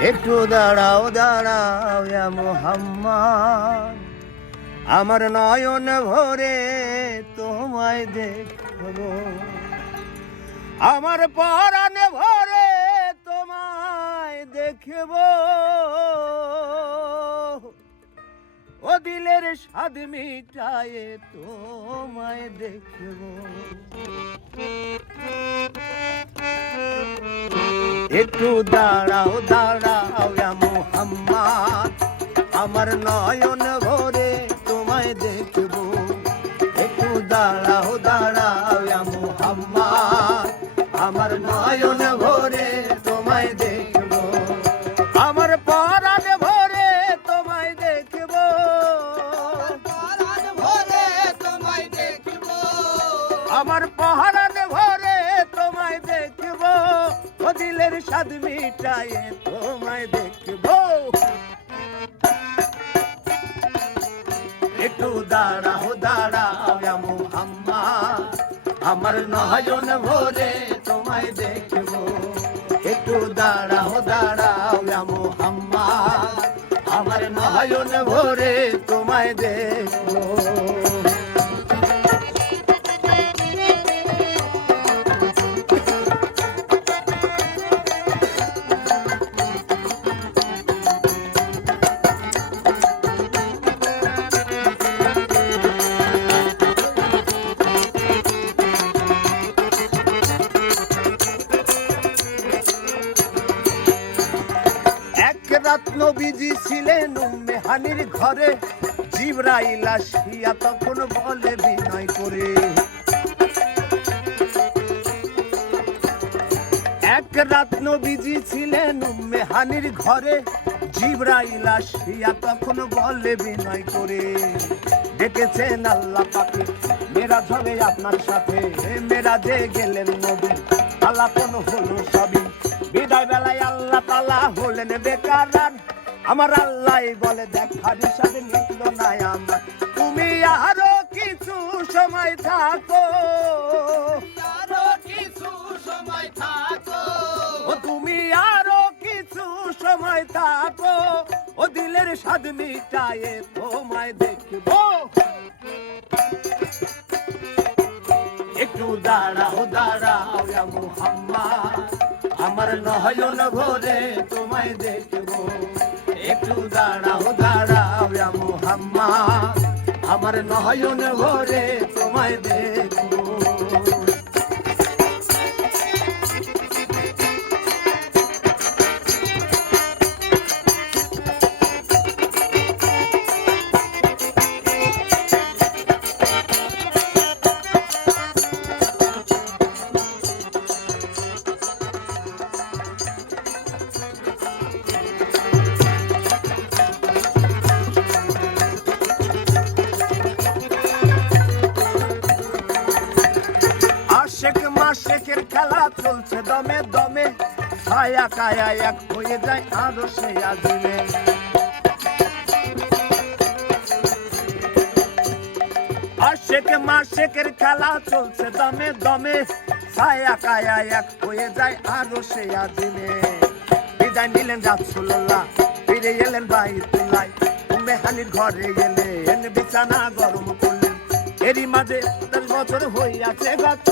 একটু দাঁড়াও দাঁড়াও মোহাম্মদ। আমার নয়ন ভরে তোমায় দেখব। আমার পরাণে ভরে তোমায় দেখব। ও দিলের স্বাদ মিটায়ে তোমায় দেখব। একটু দাঁড়াও দাঁড়াও মোহাম্মদ। আমার নয়ন ভরে তোমায় দেখব। একটু দাঁড়াও দাঁড়াও মোহাম্মদ। আমার নয়ন ভরে তোমায় দেখব। আমার পরাণ ভরে তোমায় দেখব। পরাণ ভরে তোমায় দেখব। আমার স্বাদ মিটায়ে তোমায় দেখব। একটু দাঁড়াও দাঁড়াও মুহাম্মদ আমার নয়ন ভরে তোমায় দেখব। একটু দাঁড়াও দাঁড়াও মুহাম্মদ আমার নয়ন ভরে তোমায় দেখব। নবীজি ছিলেন উম্মে হানির ঘরে। জিব্রাইল আসিয়া তখন বলে, বিনয় করে। এক রাত নবীজি ছিলেন উম্মে হানির ঘরে। জিব্রাইল আসিয়া তখন বলে, বিনয় করে। ডেকেছেন আল্লাহ পাকে মেরা হবে আপনার সাথে। মেরা যে গেলেন নবী আলাপন হলো সবই। বিদায় বেলায় আল্লাহ তালা হলেন বেকার আমার আল্লাহ বলে দেখার হিসাবে লিখল না আমার। তুমি আরও কিছু সময় থাকো। আরও কিছু সময় থাকো। ও তুমি আরও কিছু সময় থাকো। ও দিলের স্বাদ মিটায়ে তোমায় দেখব। একটু দাঁড়াও দাঁড়াও মুহাম্মদ। আমার নয়ন ভরে তোমায় দেখব। একটু দাঁড়াও দাঁড়াও মুহাম্মদ। আমার নয়ন ভরে তোমায় দেখব। মাসেকের খেলা চলছে দমে দমে, ছায়া কায়া এক হয়ে যায় আরও সে আজিমে আশেক মাসেকের খেলা চলছে দমে দমে, ছায়া কায়া এক হয়ে যায় আরও সে আজিমে বিদায় নিলেন রাসুল্লাহ ফিরে এলেন বাইতুল্লাহ, উম্মে হানির ঘরে এলেন বিছানা গরম করলেন। এরই মাঝে দশ বছর হইয়াছে গত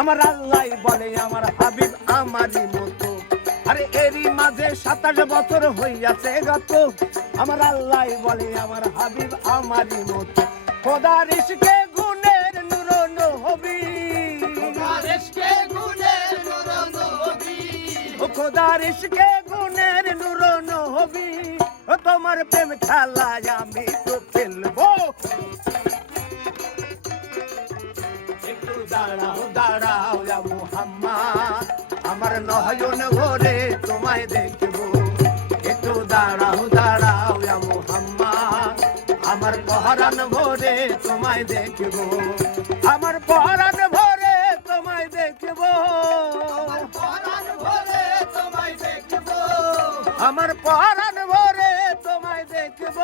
আমার আল্লাহ বলে আমার হাবিব আমারই মতো। আরে এরই মাঝে সাতাশ বছর হইয়াছে গত। আমার আল্লাহ বলে আমার হাবিব আমারই মতো। ইশকে গুণের নুরন হবি। ও খোদার গুণের নুরন হবি। ও তোমার প্রেম খেলায় আমি তো খেলব। নয়ন ভরে তোমায় দেখব। একটু দাঁড়াও দাঁড়াও মুহাম্মদ। আমার পহরান ভরে তোমায় দেখব। আমার পহরান ভরে তোমায় দেখব। আমার পরাণ ভরে তোমায় দেখব।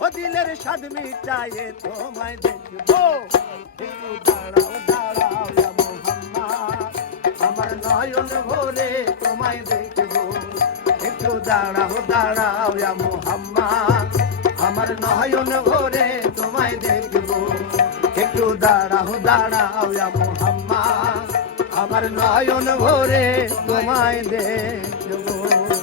ও দিলের স্বাদ মিটায়ে তোমায় দেখব। একটু দাঁড়াও দাঁড়াও ভরে তোমায় দেখব। একটু দাঁড়াও দাঁড়াও মোহাম্মদ। আমার নয়ন ভরে তোমায় দেখব। একটু দাঁড়াও দাঁড়াও মোহাম্মদ। আমার নয়ন ভরে তোমায় দেখব।